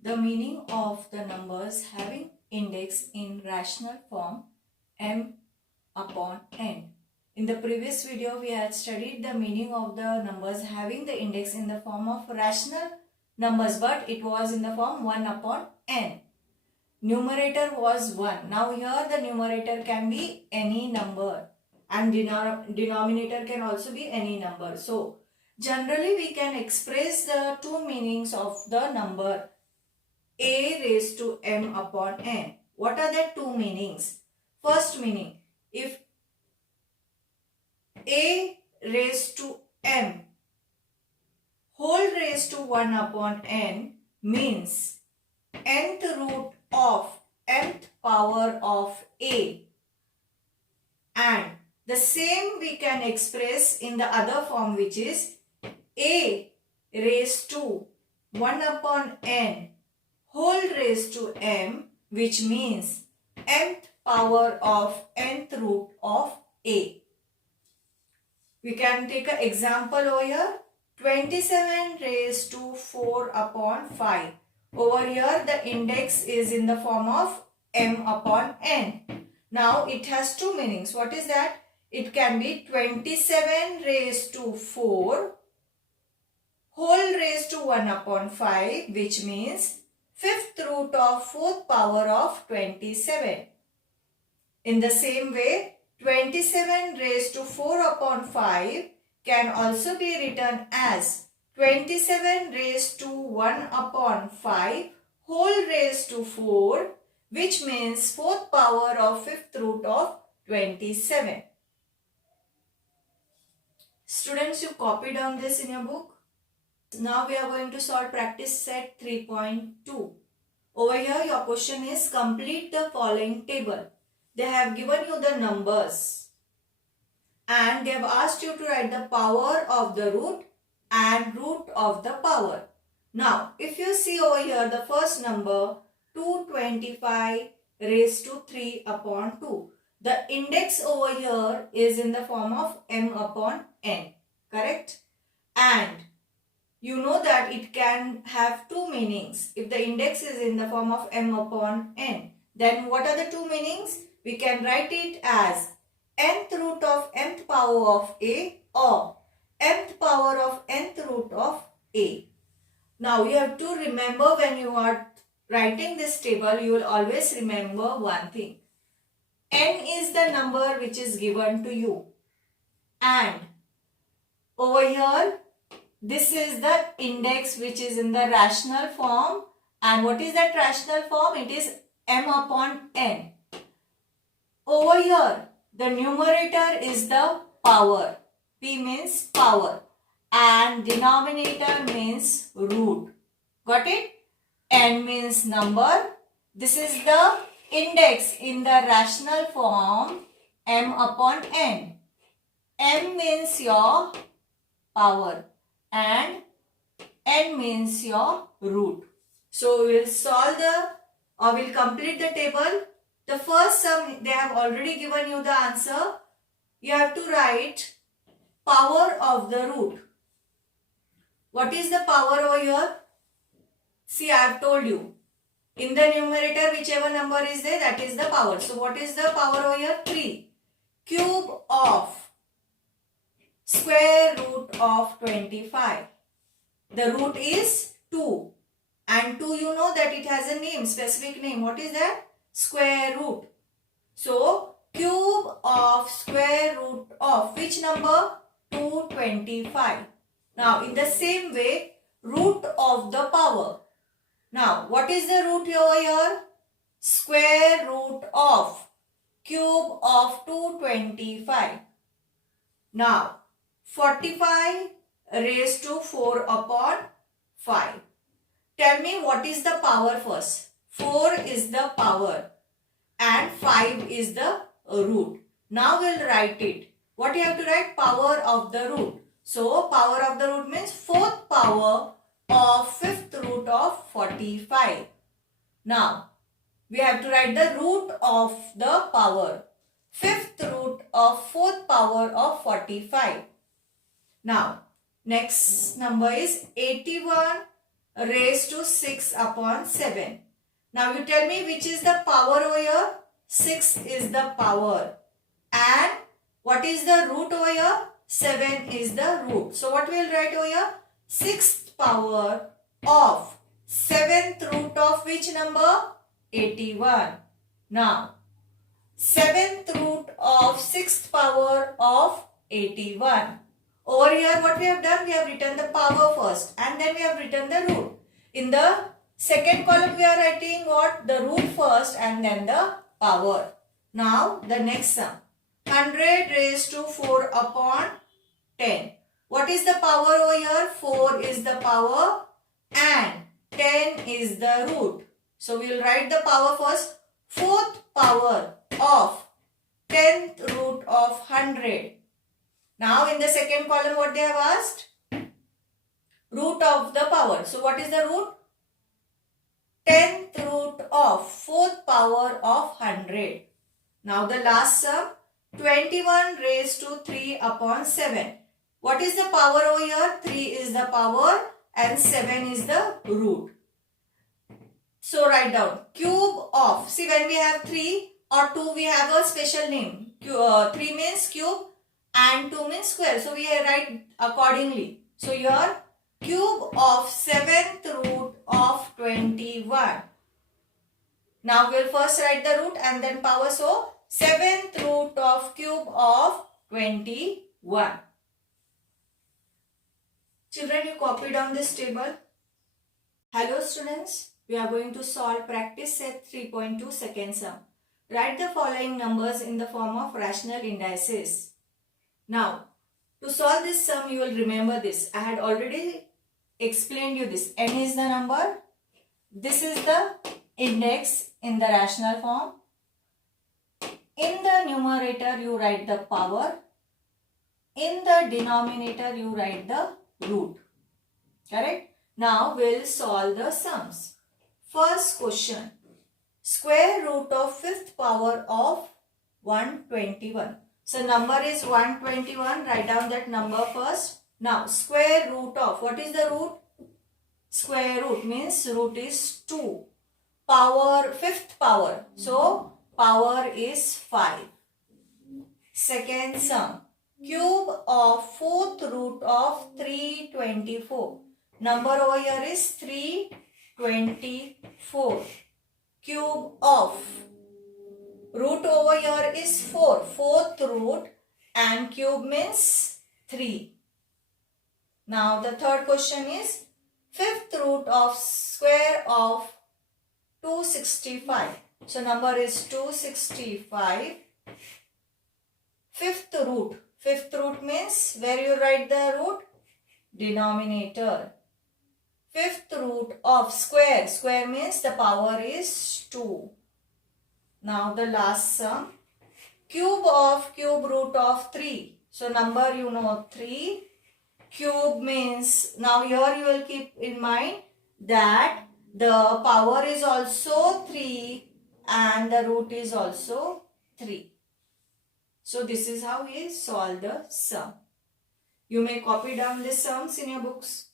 The meaning of the numbers having index in rational form m upon n. In the previous video, we had studied the meaning of the numbers having the index in the form of rational numbers, but it was in the form 1 upon n. Numerator was 1. Now here the numerator can be any number and denominator can also be any number. So generally we can express the two meanings of the number a raised to m upon n. What are the two meanings? First meaning, if a raised to m whole raised to 1 upon n means nth root of mth power of a, and the same we can express in the other form, which is a raised to 1 upon n whole raised to m, which means mth power of nth root of a. We can take an example over here. 27 raised to 4 upon 5. Over here the index is in the form of m upon n. Now it has two meanings. What is that? It can be 27 raised to 4 whole raised to 1 upon 5, which means fifth root of fourth power of 27. In the same way, 27 raised to 4 upon 5 can also be written as 27 raised to 1 upon 5 whole raised to 4, which means fourth power of fifth root of 27. Students, you copy down this in your book. Now we are going to solve practice set 3.2. Over here your question is complete the following table. They have given you the numbers and they have asked you to write the power of the root and root of the power. Now if you see over here the first number 225 raised to 3 upon 2. The index over here is in the form of m upon n. Correct? And you know that it can have two meanings. If the index is in the form of m upon n, then what are the two meanings? We can write it as nth root of mth power of a or mth power of nth root of a. Now you have to remember, when you are writing this table, you will always remember one thing. N is the number which is given to you, and over here this is the index which is in the rational form. And what is that rational form? It is m upon n. Over here the numerator is the power. P means power and denominator means root. Got it? N means number. This is the index in the rational form, m upon n. M means your power and n means your root. So we will solve we'll complete the table. The first sum, they have already given you the answer. You have to write power of the root. What is the power over here? See, I have told you. In the numerator, whichever number is there, that is the power. So what is the power over here? 3. Cube of square root of 25. The root is 2. And 2, you know that it has a name, specific name. What is that? Square root. So cube of square root of which number? 225. Now in the same way, root of the power. Now what is the root over here? Square root of cube of 225. Now 45 raised to 4 upon 5. Tell me what is the power first. 4 is the power and 5 is the root. Now we'll write it. What you have to write? Power of the root. So power of the root means fourth power of fifth root of 45. Now we have to write the root of the power. Fifth root of fourth power of 45. Now next number is 81 raised to 6 upon 7. Now you tell me which is the power over here? 6 is the power. And what is the root over here? 7 is the root. So what we will write over here? 6th power of 7th root of which number? 81. Now 7th root of 6th power of 81. Over here what we have done? We have written the power first and then we have written the root. In the second column we are writing what? The root first and then the power. Now the next sum. 100 raised to 4 upon 10. What is the power over here? 4 is the power and 10 is the root. So we will write the power first. 4th power of 10th root of 100. Now in the second column what they have asked? Root of the power. So what is the root? 10th root of 4th power of 100. Now the last sum. 21 raised to 3 upon 7. What is the power over here? 3 is the power and 7 is the root. So write down cube of, see when we have 3 or 2 we have a special name. 3 means cube and 2 means square. So we write accordingly. So here cube of 7th root of 21. Now we will first write the root and then power. So 7th root of cube of 21. Children, you copy down this table. Hello students, we are going to solve practice set 3.2 second sum. Write the following numbers in the form of rational indices. Now, to solve this sum, you will remember this. I had already explained you this. N is the number. This is the index in the rational form. In the numerator, you write the power. In the denominator, you write the root. Correct? Now, we'll solve the sums. First question. Square root of 5th power of 121. So, number is 121. Write down that number first. Now, square root of, what is the root? Square root means root is 2. Power, 5th power. So, power is 5. Second sum. Cube of 4th root of 324. Number over here is 324. Cube of, root over here is 4. 4th root and cube means 3. Now the third question is 5th root of square of 265. So number is 265. 5th root. 5th root means where you write the root? Denominator. 5th root of square. Square means the power is 2. Now the last sum. Cube of cube root of 3. So number you know 3. Cube means, now here you will keep in mind that the power is also 3 and the root is also 3. So this is how we solve the sum. You may copy down the sums in your books.